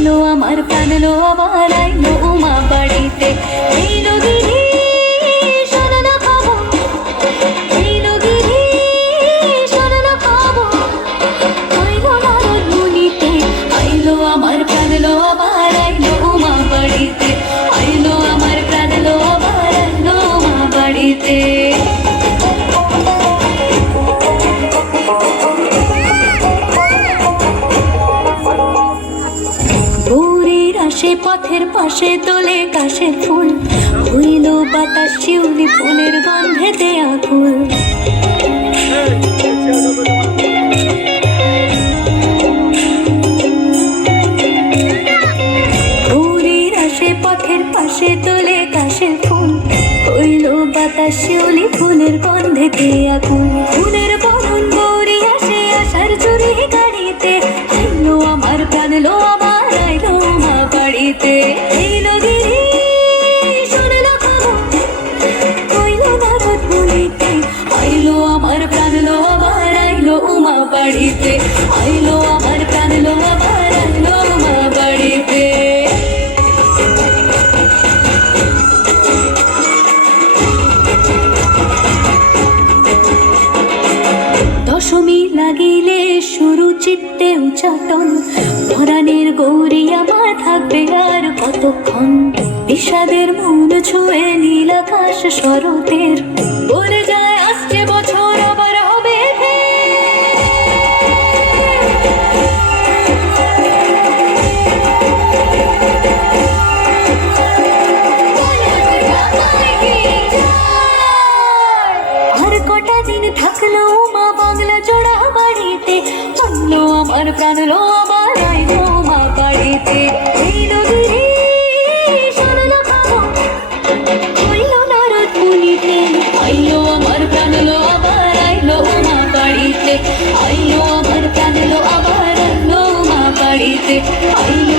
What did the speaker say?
আইলো আমার প্রাণ লো আবার আইলো উমা বাড়িতে। এইলো গিরি শোনো খবর, এইলো গিরি শোনো খবর, আইলো নারদ মুনিতে, আইলো আমার প্রাণ লো আবার আইলো উমা বাড়িতে, আইলো আমার প্রাণ লো আবার আইলো উমা বাড়িতে। সে পথের পাশে তোলে কাশের ফুল, হইল বাতাস শিউলি ফুলের গন্ধেতে আকুল। গৌরীর আসে পথের পাশে তোলে কাশের ফুল, হইল বাতাস শিউলি ফুলের গন্ধেতে আকুল। ফুলের বরণ গৌরী আসে আশার চুরি গাড়িতে, আইলো আমার প্রাণ লো আবার আইলো উমা বাড়িতে। এইলো গিরি শোনো খবর, আইলো নারদ মুনিতে, আইলো আমার প্রাণ লো আবার আইলো উমা বাড়িতে, আইলো আমার প্রাণ লো আবার আইলো উমা বাড়িতে। দশমী লাগিলে শুরু চিত্তে উচ্চাটন, পরাণের গৌরী আমার থাকবে আর কতক্ষণ। বিষাদের মন ছুঁয়ে নীল আকাশ শরতের, বলে যায় আসছে বছর আবার হবে আর কটা দিন থাকলো মা বাংলা জোড়া বাড়িতে, আইলো আমার প্রাণ লো আবার আইলো মা বাড়িতে। এইলো গিরি শোনো খবর, আইলো নারদ মুনিতে, আইলো আমার প্রাণ লো আবার আইলো মা বাড়িতে, আইলো আমার প্রাণ লো আবার আইলো মা বাড়িতে, আইলো